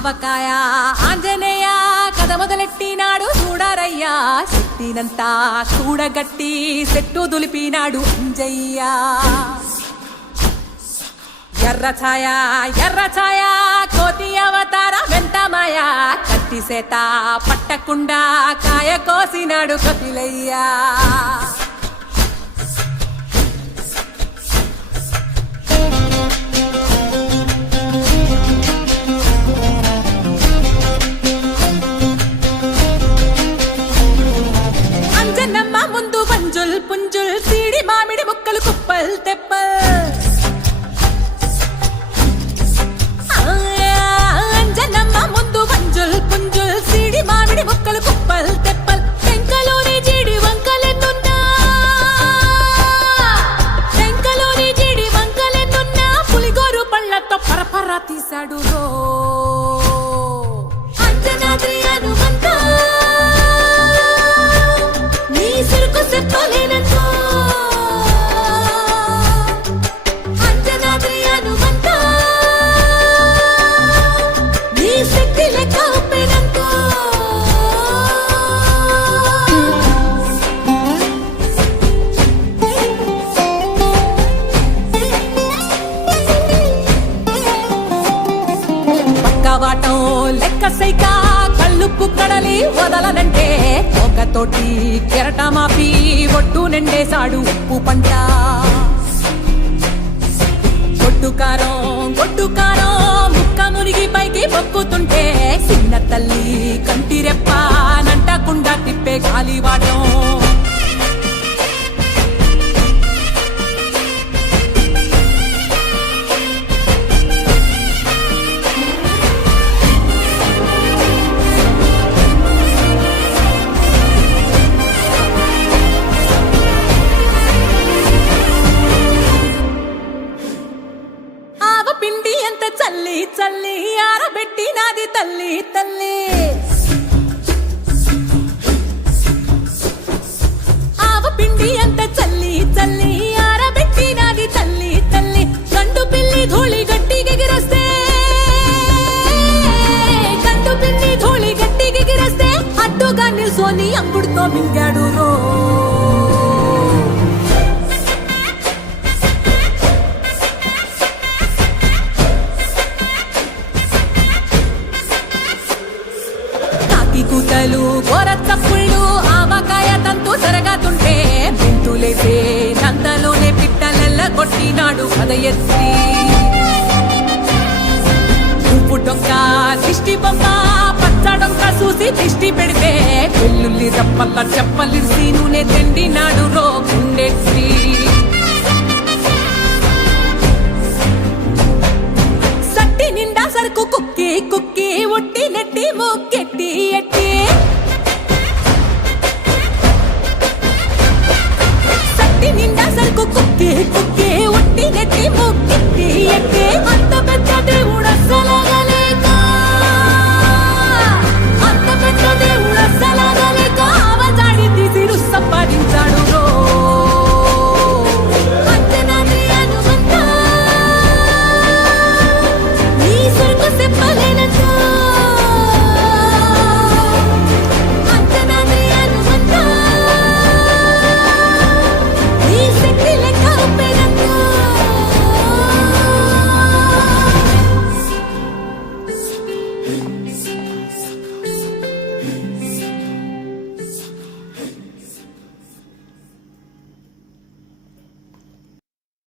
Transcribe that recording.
ఆవకాయ ఆంజనేయ కథ మొదలెట్టినాడు చూడరయ్యా శక్తినంతా చూడగట్టి చెట్టు దులిపినాడు అంజయ్య ఎర్ర ఛాయ కోతి అవతార వెంటమాయ కత్తి సేత పట్టకుండా కాయ కోసినాడు కపిలయ్యా అంజనమ్మ ముందు వంజుల్ పుంజుల్ సీడి మామిడి ముక్కలు కుప్పల్ తెప్పల్ అంజనమ్మ ముందు వంజుల్ పుంజుల్ సీడి మామిడి ముక్కలు కుప్పల్ తెప్పల్ టెంకలోని జీడి వంకలెన్నున్నా పులిగోరు పళ్ళతో పరపర తీశాడు రో అంజనాద్రి హనుమంతా నీ సిరుకు చెప్పలేనంతో అంజనాద్రి హనుమంతా నీ శక్తి లెక్క ఒప్పెనంతో పక్కవాటం లెక్క సైక కళ్ళుప్పు కడలి వదలనంటే ఒకతోటి కెరటమాపి ఒట్టు నిండేశాడు ఉప్పు పంట గొడ్డు కారం ముక్క మురిగి పైకి మొక్కుతుంటే చిన్న తల్లి కంటిరెప్ప నంటకుండా తిప్పే గాలివాటం పిండి ఎంత చల్లి చల్లి ఆరబెట్టి నాది తల్లి తల్లి ఆవ పిండి ఎంత చల్లి చల్లి ఆరబెట్టి నాది తల్లి తల్లి గండు పిల్లి ధూళి గట్టిగిరస్తే అడ్డుగా నిల్సోని అంగుడుతో మింగాడు రో కూతలు గోర చప్పుళ్ళు ఆవకాయ తంతు జరగతుంటే మెంతులేసే నందలోనే పిట్టలెల్ల కొట్టినాడు కథ ఎత్తి ఉప్పు డొక్క దిష్టి బొమ్మ పచ్చడొక్క చూసి దిష్టి పెడితే వెల్లుల్లి రప్పల్ల చెప్పలిసి నూనె తిండినాడు రో గుండెత్తి సట్టి నిండా సరుకు కుక్కి కుక్కి ఒట్టి నెట్టి ముక్కెట్టి ఎట్టి సట్టి నిండా సరుకు కుక్కి కుక్కి ఒట్టి నెట్టి ముక్కెట్టి ఎట్టి అంత పెద్ద దేవుడసలగలేక ఆవజాడి తీసి సంపాదించాడు రో అంజనాద్రి హనుమంతా నీ సరుకు చెప్పలేనంతో అంజనాద్రి హనుమంతా నీ శక్తి లెక్క ఒప్పెనంతో